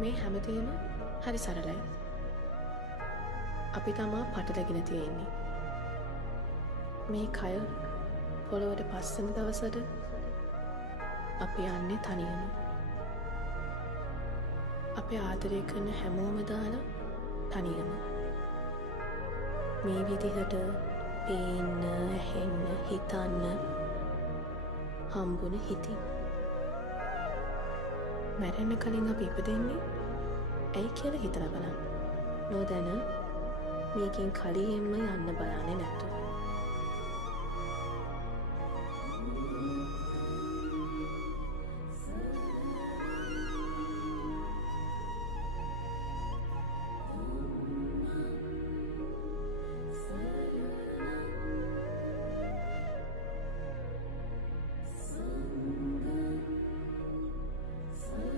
මේ හැමදේම හරි සරලයි. අපි තමා පටලගෙන තියෙන්නේ. මේ කය පොළොවට පස්සෙන දවසට අපි යන්නේ තනියම. අපි ආදරය කරන හැමෝම දාලා තනියම. මේ විදිහට පේන්න, ඇහෙන්න, හිතන්න හම්බුන හිතින්. මැරෙන්න කලින් අපි ඉපදෙන්නේ ඇයි කියලා හිතලා බලන්න. නොදැන මේකෙන් කලියෙන්ම යන්න බලන්නේ නැතු.